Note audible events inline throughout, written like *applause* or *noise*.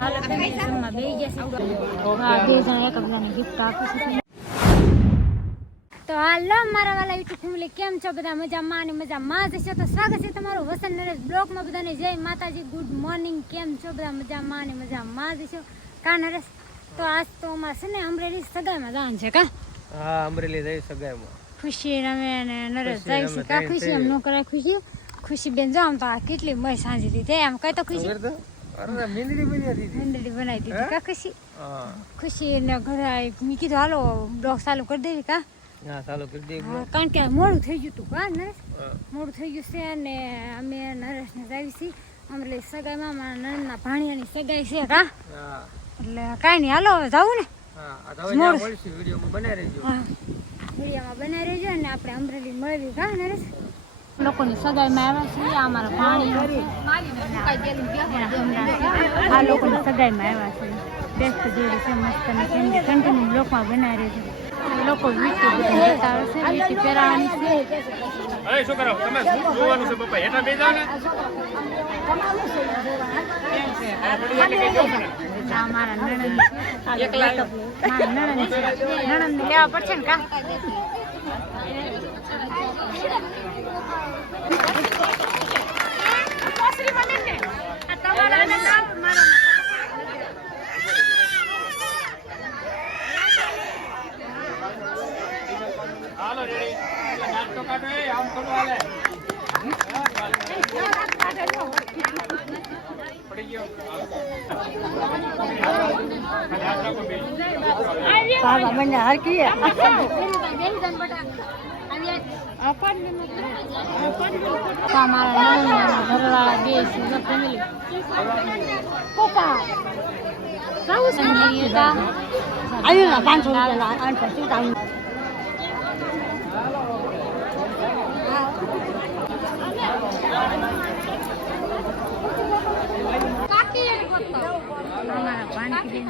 તો હાલો મારા વાલા યુટ્યુબ ફેમિલી કેમ છો બધા? મજામાં અને મજામાં જ હશો તો સ્વાગત છે તમારું વસંત નરેશ બ્લોગમાં બધાને. જય માતાજી ગુડ મોર્નિંગ કેમ છો બધા? મજામાં અને મજામાં જ હશો કા નરેશ? તો આજ તો અમારે છે ને અમરેલી સગાઈમાં જવાનું છે કા? હા અમરેલી જઈ સગાઈમાં. ખુશી રમે અને નરેશ છે કા? ખુશી એમ ન કરાય ખુશી. ખુશી બેન જો આમ તો આ કેટલી મય સાંજી દીધી આમ કઈ તો ખુશી? અરે મીંદડી બની હતી મંડળી બનાવી દીધી કા ખુશી? હા. ખુશી ને ઘરે આવી. મેં કીધું હાલો બ્લોગ ચાલુ કરી દેવી કા? હા ચાલુ કરી દઈએ કારણ કે મોડું થઈ ગયું હતું કા નરેશ? મોડું થઈ ગયું છે અને અમે નરેશને જાવી છીએ અમરેલી સગાઈ મામા નણંદના ભાણિયાની સગાઈ છે કા? એટલે કાંઈ નહીં હાલો હવે જાવું ને? વિડીયોમાં બનાવી રહેજો. વિડીયોમાં બનાવી રહેજો અને આપણે અમરેલી મળવી કા નરેશ? લોકોની સગાઈમાં આવ્યા છીએ આ અમારા પાણી આ લોકોની સગાઈમાં આવ્યા છે બેસ્ટ જોડી છે મસ્ત અને કેન્ડી કન્ટિન્યુ બ્લોકમાં બનાવી છે. લોકો વીટી બધું બતાવે છે વીટી પહેરાવાની છે. અરે શું તમે શું જોવાનું છે પપ્પા? હેઠા બે જાવ ને. આ નણંદ છે. મારા નણંદ છે. નણંદ લેવા પડશે ને કા? નાસ્તો કાઢો એ આમ થોડું હાલે પડી ગયો બાબા મને હરકી મારા નણંદ ઘરવાળા બે છે ફેમિલી પપ્પા આવ્યું ના પાંચસો રૂપિયા આઠસો સીધા અમારા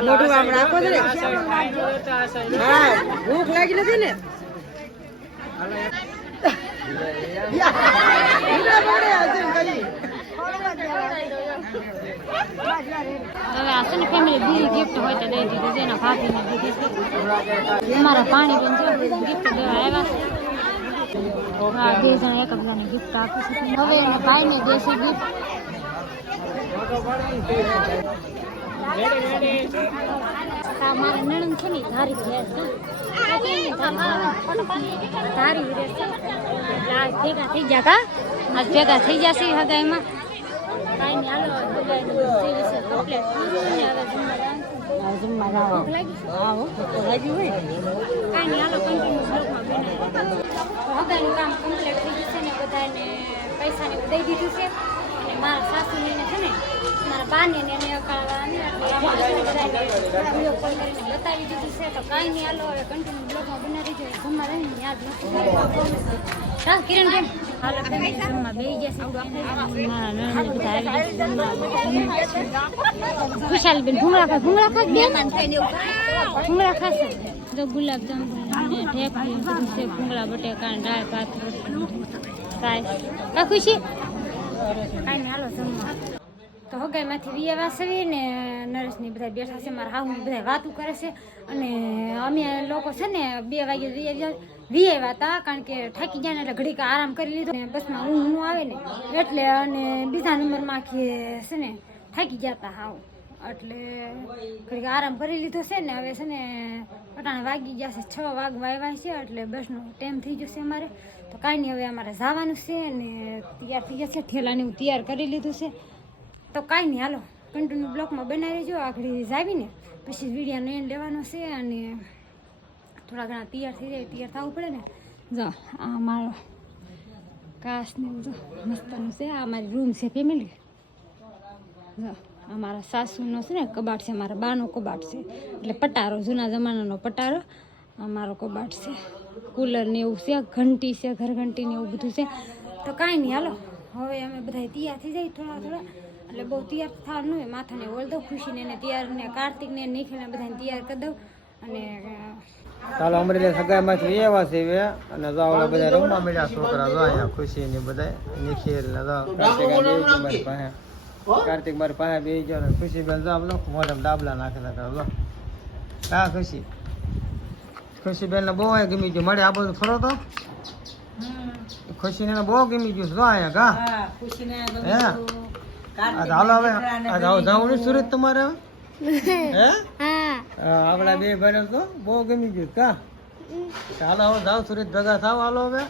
મોઢું આમ રાખો છો ને હા ભૂખ લાગી નથી ને? હીરા પડે ને કઈ. હવે આ છે ને ફેમિલી બીજી ગિફ્ટ હોય તો દઈ દીધી છે, એના ભાભીને દીધી છે. અમારા પાણી બેન જો ગિફ્ટ દેવા આવ્યા છે. હા બે જણા એકબીજાને ગિફ્ટ આપી છે. હવે એના ભાઈને દેશે ગિફ્ટ આ મારા નણંદ છે ને ઈ ધારી ગયા છે. ધારી વિદેશ છે. એટલે આજ ભેગા થઈ ગયા કા? આજ ભેગા થઈ ગયા છે હગાઈમાં. કાંઈ આલો જે વિશે કમ્પ્લેટ હવે જમવા છે. છે? હો, ભૂખ તો લાગી હોય. કાંઈ હાલો કન્ટિન્યુ બ્લોકમાં બનાવી. તો કામ કમ્પ્લેટ થઈ ગયું છે ને બધાને પૈસાને દઈ દીધું છે. અને મારા સાસુને એને છે ને મારા બાને ને એને અકાળવાની એટલે બધાને વીડિયો કોલ કરીને બતાવી દીધું છે. તો કાંઈ નહીં હવે કન્ટિન્યુ બ્લોકમાં બનાવી દેજો જમવા રહીને યાદ નથી. હા કિરણ કેમ? હાલો ફેમિલી જમવા બેસી છે મારા નણંદ બધા આવી ભૂંગળા ખાય ભૂંગળા ખાય ભૂંગળા ખાશે જો ગુલાબ જાંબુ ને બધું છે ભૂંગળા બટેકા દાળ ભાત કા ખુશી કાંઈ હાલો જમવા તો હગાઈમાંથી વિયા વાસવી ને નરેશની બધા બેઠા છે, મારા હાહુ બધા વાતું કરે છે. અને અમે લોકો છે ને બે વાગે વી આવ્યા હતા, કારણ કે થાકી ગયા ને એટલે ઘડીક આરામ કરી લીધો ને બસમાં ઊંઘનું આવે ને એટલે અને બીજા નંબરમાં કે છે ને થાકી ગયા હતા હાવ. એટલે ઘડીક આરામ કરી લીધો છે ને હવે છે ને અટાણે વાગી ગયા છે, છ વાગવા આવ્યા છે, એટલે બસનો ટાઈમ થઈ જશે અમારે. તો કાંઈ નહીં, હવે અમારે જવાનું છે ને તૈયાર થઈ ગયા છે, ઠેલાને હું તૈયાર કરી લીધું છે. તો કાંઈ નહીં, હાલો. કન્ટિન્યુ બ્લોકમાં બનાવી રહેજો, આગળ જાવીને પછી વિડીયાનો એન્ડ લેવાનો છે અને થોડા ઘણા તૈયાર થઈ જાય, તૈયાર થવું પડે ને. જો, આ મારો કાશ ને બધું મસ્તનું છે, આ મારી રૂમ છે ફેમિલી જો, આ મારા સાસુનો છે ને, કબાટ છે, મારા બાનો કબાટ છે. એટલે પટારો, જૂના જમાનાનો પટારો. આ મારો કબાટ છે. કુલર ને એવું છે, ઘંટી છે, ઘરઘંટી ને એવું બધું છે. તો કાંઈ નહીં, હાલો. હવે અમે બધા તૈયાર થઈ જાય થોડા થોડા. એટલે બહુ તૈયાર થવાનું હોય માથાને ઓળ દઉં ખુશીને એને તૈયાર ને કાર્તિકને નિખિલને બધાને તૈયાર કરી દઉં અને ચાલો અમરેલી સગાઈમાંથી એવા છે અને જાવ બધા રમવા મળ્યા છોકરા જો અહીંયા ખુશી ને બધા નિખિલ ને જાવ કાર્તિક પાસે. કાર્તિક મારી પાસે બે ગયો ને ખુશી બેન જાવ લો મોઢામાં ડાબલા નાખેલા કરે લો હા ખુશી. ખુશી બેન ને બહુ અહીંયા ગમી ગયું. મળે આ બધું ફરો તો. ખુશી ને બહુ ગમી ગયું. જો અહીંયા કા? હા હાલો હવે. આ જાવ જાવ સુરત તમારે *laughs* હે? હા. હા, આપણા બે ભાઈઓ તો બહુ ગમી ગયું. કા? ચાલો હવે જાવ સુરત ભેગા થાવ. હાલો હવે.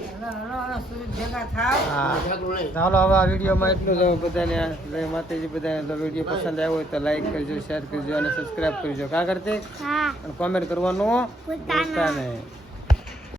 ચાલો હવે આ વિડીયોમાં એટલું જ. બધાને જય માતાજી બધાને તો વીડિયો પસંદ આવ્યો હોય તો લાઈક કરજો શેર કરજો અને સબસ્ક્રાઈબ કરજો. કા કરતી અને કોમેન્ટ કરવાનું ભૂલતા નહીં.